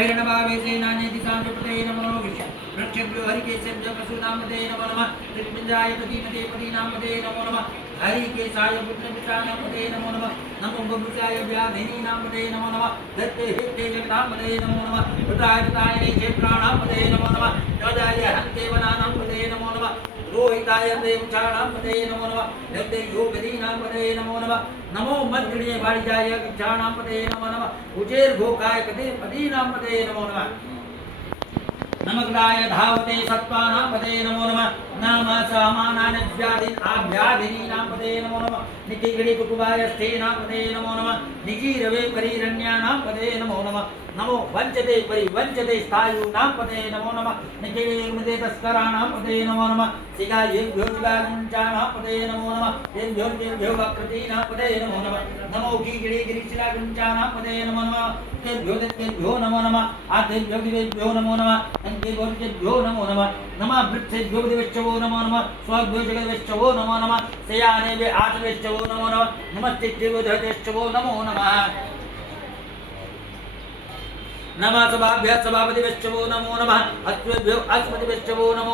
हिरण्यभावेशे नान्यति शान्तपते नमो विश्व वृक्षभ्यो हरिकेशभ्यो पशूनामते नमो नमः त्रिपिञ्जाय पतिमते पतिनामते नमो नमः हरिकेशाय पुत्रपितानामते नमो नमः नमो बभुषाय व्याधिनीनामते नमो नमः दत्ते हिते जगदामते नमो नमः रुद्राय रुद्रायणे क्षेत्राणामते नमो नमः योजाय हन्ते वनानामते नमो नमः रोहिताय देवचाणामते नमो नमः दत्ते योगदीनामते नमो नमः नमो मंत्रिणे वाणिजाय गच्छाणामते नमो नमः उजेर भोकाय कदे पदीनामते नमो नमः नमग्राय धावते सत्त्वानामते नमो नमः नाम सामानान्यव्याधि आभ्याधिनीनामते नमो नमः नितिगिरि कुकुबाय स्थेनामते नमो नमः निजीरवे परिरण्यानामते नमो नमः नमो वंचते परिवंचते स्थायूनामते नमो नमः निखिलेर्मते तस्कराणामते नमो नमः सिगायेभ्यो जिगागुञ्चानामते नमो नमः तेभ्यो वक्रतीनामते नमो नमः नमो कीगिरि गिरिशिलागुञ्चानामते नमो नमः तेभ्यो नमो नमः आतेभ्यो दिवेभ्यो नमो नमः अंकेभ्यो नमो नमः नमः वृक्षेभ्यो दिवेश्चवो नमो नमः स्वभ्यो जगद्वेश्चवो नमो नमः शयानेभ्य आचवेश्चवो नमो नमः नमस्तेभ्यो धतेश्चवो नमो नमः नमः सभाभ्यः सभापतिवेश्चवो नमो नमः अश्वेभ्यो अश्वतिवेश्चवो नमो